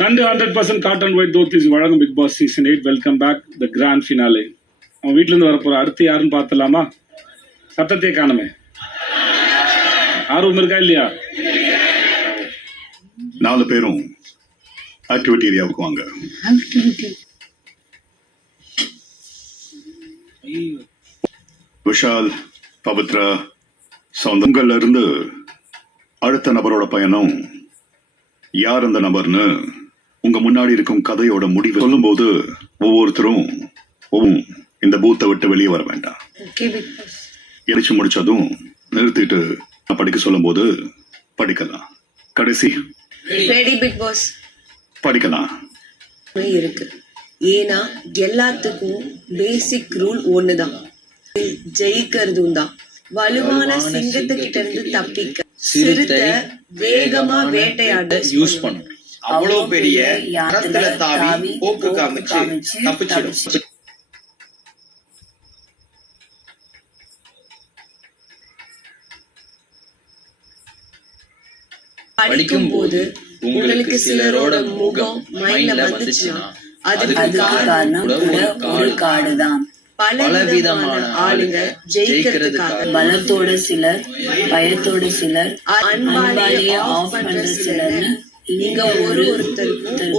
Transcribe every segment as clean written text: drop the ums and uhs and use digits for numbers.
நண்டு 100% cotton white dhotis வழங்கும் Bigg Boss season 8 welcome back the grand finale. அவன் வீட்டுல இருந்து வரப்போற அடுத்து யாருன்னு பார்த்தலாமா? சத்தத்தையே காணுமே. ஆர்வம் இருக்கா இல்லையா? 4 பேரும் ஆக்டிவிட்டி ஏரியாவுக்கு வாங்க. விஷால், பவித்ரா, சவுந்தங்கள்ல இருந்து அடுத்த நபரோட பயணம் யார் அந்த நபர்னு உங்க முன்னாடி இருக்கும் கதையோட முடிவு சொல்லும் போது ஒவ்வொருத்தரும் இந்த பூத்தை விட்டு வெளியே வர வேண்டாம். எரிச்சு முடிச்சதும் நிறுத்திட்டு படிக்க சொல்லும் போது படிக்கலாம். கடைசி படிக்கலாம் இருக்கு. ஏன்னா எல்லாத்துக்கும் பேசிக் ரூல் ஒண்ணுதான், ஜெயிக்கிறதும் தான். வலுவான சிங்கத்துக்கிட்ட இருந்து தப்பிக்க சிறுத்தை வேகமா வேட்டையாட யூஸ் பண்ணும். அவ்வளவு பெரிய மரத்துல தாவி போக்கு காமிச்சு தப்பிச்சிடும். படிக்கும் போது உங்களுக்கு சிலரோட முகம் மைண்ட்ல வந்துச்சுன்னா அதுக்கு காரணம் ஒரு காடுதான். பலவிதமான ஆளுங்க ஜெயிக்கிறதுக்காக பலத்தோட சிலர், பயத்தோட சிலர், அன்பாலேயே ஆஃப் பண்ற சிலர். இங்க ஒருத்தருக்கும்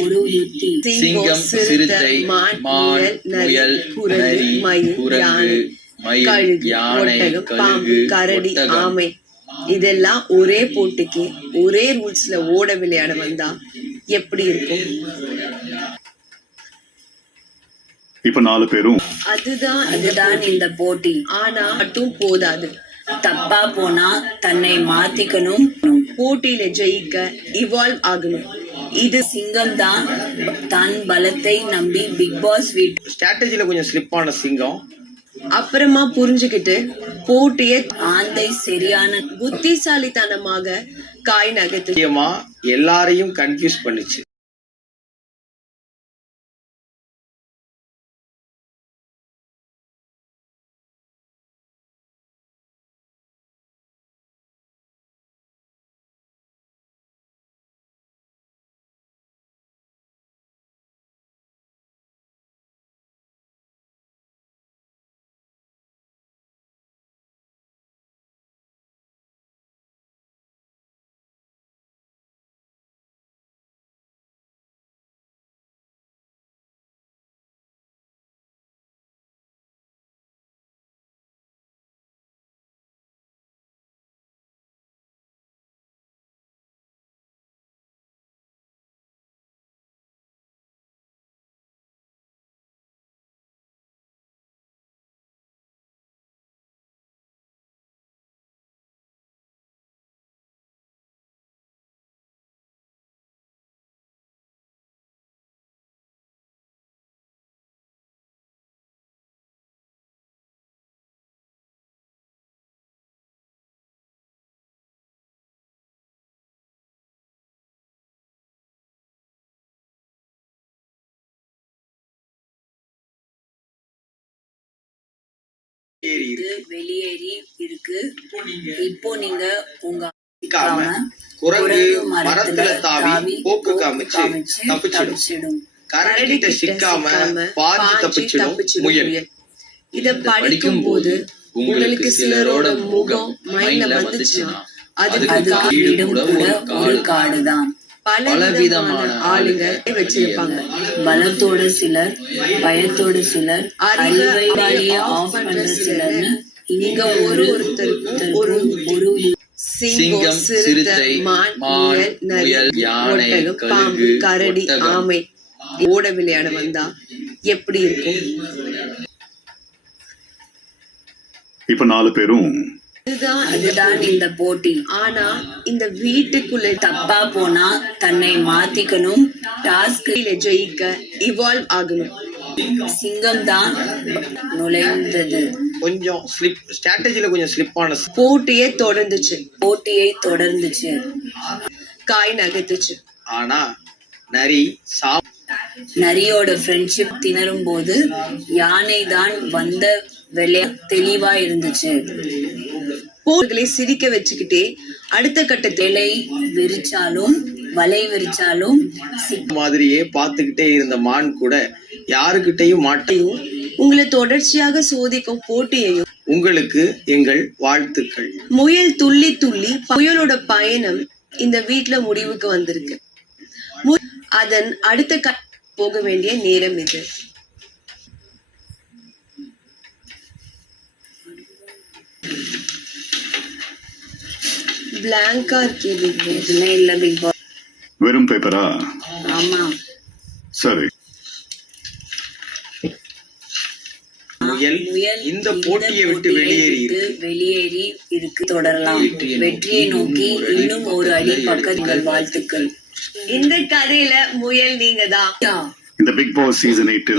ஒரு யுக்தி. சிங்கம், சிறுத்தை, மான், முயல், நரி, குரங்கு, மயில், யானை, கழுகு, கரடி, ஆமை இதெல்லாம் ஒரே போட்டிக்கு ஒரே ரூல்ஸ்ல ஓட விளையாட வந்தா எப்படி இருக்கும்? இப்ப 4 பேரும் அதுதான் இந்த போட்டி. ஆனா மட்டும் போதாது, தப்பா போனா தன்னை மாத்திக்கணும். போட்டியில ஜெயிக்க இவால்வ் ஆகணும். இது சிங்கம் தான் தன் பலத்தை நம்பி பிக் பாஸ் வீட்டு ஸ்ட்ராட்டஜில கொஞ்சம் ஸ்லிப்பான சிங்கம் அப்புறமா புரிஞ்சுக்கிட்டு போட்டிய ஆந்தை சரியான புத்திசாலித்தனமாக காய் நகர்த்து எல்லாரையும் கன்ஃபியூஸ் பண்ணுச்சு. வெளியேறி இருக்கு. இப்போ நீங்க உங்க குரங்கு மரத்துல தாவி போக்கு காமிச்சு தப்பிச்சிடும். கரடிகிட்ட சிக்காம பாதி தப்பிச்சிடும் முயல். இத படிக்கும் போது உங்களுக்கு சிலரோட முகம் மைண்ட்ல வந்துச்சுன்னா அதுக்கு ஒரு காடுதான். பலவிதமான ஆளுங்க வச்சிருப்பாங்க. பலத்தோட சிலர், பயத்தோட சிலர், அறிவாலேயே ஆஃப் பண்ற சிலர். இங்க ஒருத்தருக்கும் ஒரு சிங்கம், சிறுத்தை, மான், முயல், யானை, கழுகு, கரடி, ஆமை ஓட விளையாட வந்தா எப்படி இருக்கும்? இப்ப 4 பேரும் அதுதான் இந்த போட்டி. ஆனா இந்த வீட்டுக்குள்ள தப்பா போனா தன்னை மாத்திக்கணும். டாஸ்க்ல ஜெயிக்க இவால்வ் ஆகணும். சிங்கம் தான் நுழைந்தது. கொஞ்சம் ஸ்ட்ராட்டஜில கொஞ்சம் ஸ்லிப்பான போட்டியை தொடர்ந்துச்சு. காய் நகர்த்துச்சு. ஆனா நரி நரியோட ஃப்ரெண்ட்ஷிப் திணறும் போது யானை தான் வந்த தெளிவா இருந்துச்சு. போர்களை சிரிக்க வச்சுக்கிட்டே அடுத்த கட்ட இலை விரிச்சாலும் வலை விரிச்சாலும் மாதிரியே பார்த்துக்கிட்டே இருந்த மான் கூட யாருக்கிட்டையும் மாட்டையும் உங்களை தொடர்ச்சியாக சோதிக்கும் போட்டியையும் உங்களுக்கு எங்கள் வாழ்த்துக்கள். முயல் துள்ளி துள்ளி முயலோட பயணம் இந்த வீட்ல முடிவுக்கு வந்திருக்கு. அதன் அடுத்த போக வேண்டிய நேரம் இது. பிளாங்கா இருக்கே பிக் பாஸ். எதுவுமே இல்ல பிக் பாஸ். வெறும் பேப்பரா? ஆமா, சரி. முயல் இந்த போட்டியை விட்டு வெளியேறி இருக்கு. தொடரலாம். வெற்றியை நோக்கி இன்னும் ஒரு அடி பக்கங்கள். வாழ்த்துக்கள். இந்த கதையில முயல் நீங்க தான். இந்த பிக் பாஸ் சீசன் 8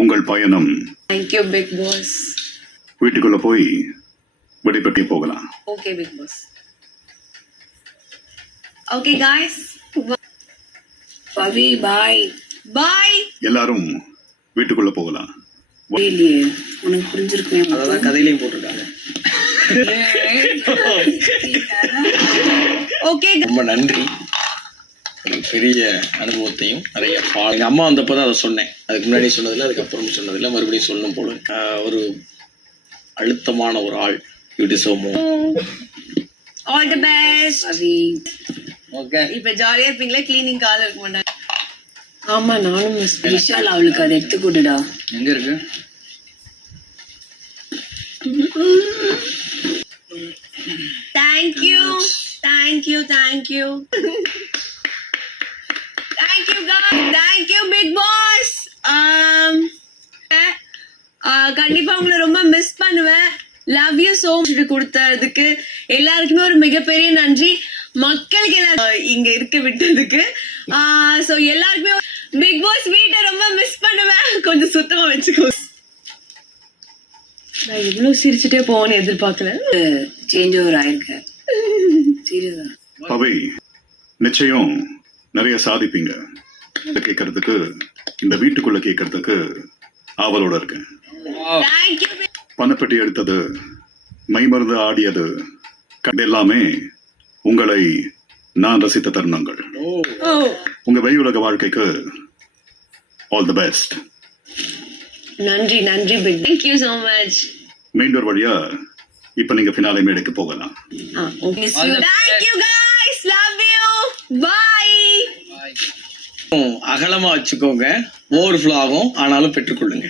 உங்கள் பயணம். Thank you big boss. வீட்டுக்குள்ள போய் வெடிப்பட்டி போகலாம். Okay big boss. Okay guys, Pavi bye. Bye. எல்லாரும் வீட்டுக்குள்ள போகலாம். இல்லையே, உனக்கு புரிஞ்சிருக்கேன். அதான் கதையிலையும் போட்டிருக்காங்க. ஓகே, ரொம்ப நன்றி. ஒரு பெரிய அனுபவத்தையும் நிறைய எங்க அம்மா வந்தப்பதான் அதை சொன்னேன். அதுக்கு முன்னாடி சொன்னதில்லை, அதுக்கப்புறம் சொன்னதில்லை, மறுபடியும் சொல்லணும் போல. ஒரு அழுத்தமான ஒரு ஆள். You deserve more. All the best. Pavi. Okay. இப்ப ஜாலியா இருப்பீங்களா? கிளீனிங் கால இருக்க மாட்டாங்க. ஆமா, நானும் மிஸ். விஷால் அவளுக்கு அதை எடுத்து கொடுடா. எங்க இருக்கு? Thank you thank you thank you thank you guys. Thank you big Boss. கண்டிப்பா உங்களை ரொம்ப மிஸ் பண்ணுவேன். Love you so much. கொடுத்ததுக்கு எல்லாருக்குமே ஒரு மிகப்பெரிய நன்றி. மக்களுக்கு எல்லாரும் இங்க இருக்க விட்டதுக்கு. சோ எல்லாருக்குமே பிக் பாஸ் வீட்டை ரொம்ப மிஸ் பண்ணுவேன். கொஞ்சம் சுத்தமா வச்சுக்கோ. நான் இவ்வளவு சிரிச்சுட்டே போவேன்னு எதிர்பார்க்கல. சேஞ்ச் ஓவர் ஆயிருக்கு. சீரியஸா. அவை நிச்சயம் நிறைய சாதிப்பீங்க. கேட்கறதுக்கு, இந்த வீட்டுக்குள்ள கேட்கறதுக்கு ஆவலோட இருக்கேன். தேங்க்யூ. பணப்பெட்டி எடுத்தது, மைமருந்து ஆடியது எல்லாமே உங்களை நான் ரசித்த தருணங்கள். உங்க வெளியுலக வாழ்க்கைக்கு ஆல் தி பெஸ்ட். நன்றி நன்றி big. Thank you so much. Main door வழியா இப்ப நீங்க ஃபினாலே மேடைக்கு போகலாம். Thank you guys. Love you. Bye. அகலமா வச்சுக்கோங்க. ஓவர்ஃப்ளோ ஆகும், ஆனாலும் பெற்றுக்கொள்ளுங்க.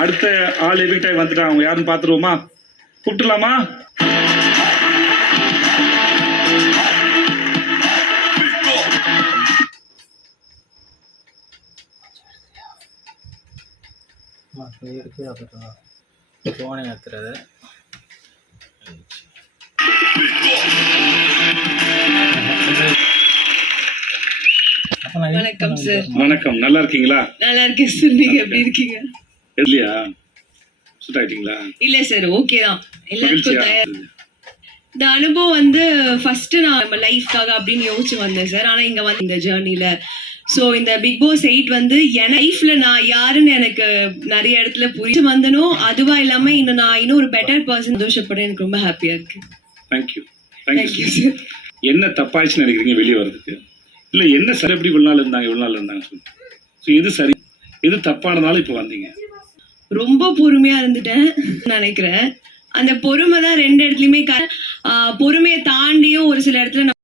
அடுத்த ஆள் எவிக்ட் ஆகி வந்துட்டான். அவங்க யாருன்னு பாத்துருவோமா? கூப்பிட்டுலாமா? ಫೋನ್ ಹತ್ತಿರದ வணக்கம் சார். வணக்கம். நல்லா இருக்கீங்களா? நல்லா இருக்கேன் சார். நீங்க எப்படி இருக்கீங்க? இல்லையா? சுட் ஆயிட்டீங்களா? இல்ல சார், ஓகே தான். எல்லாருக்கும் மகிழ்ச்சியா? தயார். இந்த அனுபவம் வந்து ஃபர்ஸ்ட் நான் நம்ம லைஃப்காக அப்படின்னு யோசிச்சு வந்தேன் சார். ஆனா இங்க வந்து இந்த ஜேர்னில சோ இந்த பிக் பாஸ் 8 வந்து என் லைஃப்ல நான் யாருன்னு எனக்கு நிறைய இடத்துல புரிஞ்சு வந்தனோ, அதுவா இல்லாம இன்னும் நான் இன்னும் ஒரு பெட்டர் பர்சன் சந்தோஷப்பட எனக்கு ரொம்ப ஹாப்பியா இருக்கு. தேங்க்யூ. Thank you sir. என்ன தப்பாயிடுச்சுன்னு நினைக்கிறீங்க வெளியே வர்றதுக்கு? இல்ல என்ன சரி, எப்படி இவ்வளவு நாள் இருந்தாங்க சொல்லுங்க. ஸோ எது சரி, எது தப்பானதால இப்ப வந்தீங்க? ரொம்ப பொறுமையா இருந்துட்டேன் நினைக்கிறேன். அந்த பொறுமை தான் ரெண்டு இடத்துலயுமே பொறுமையை தாண்டியும் ஒரு சில இடத்துல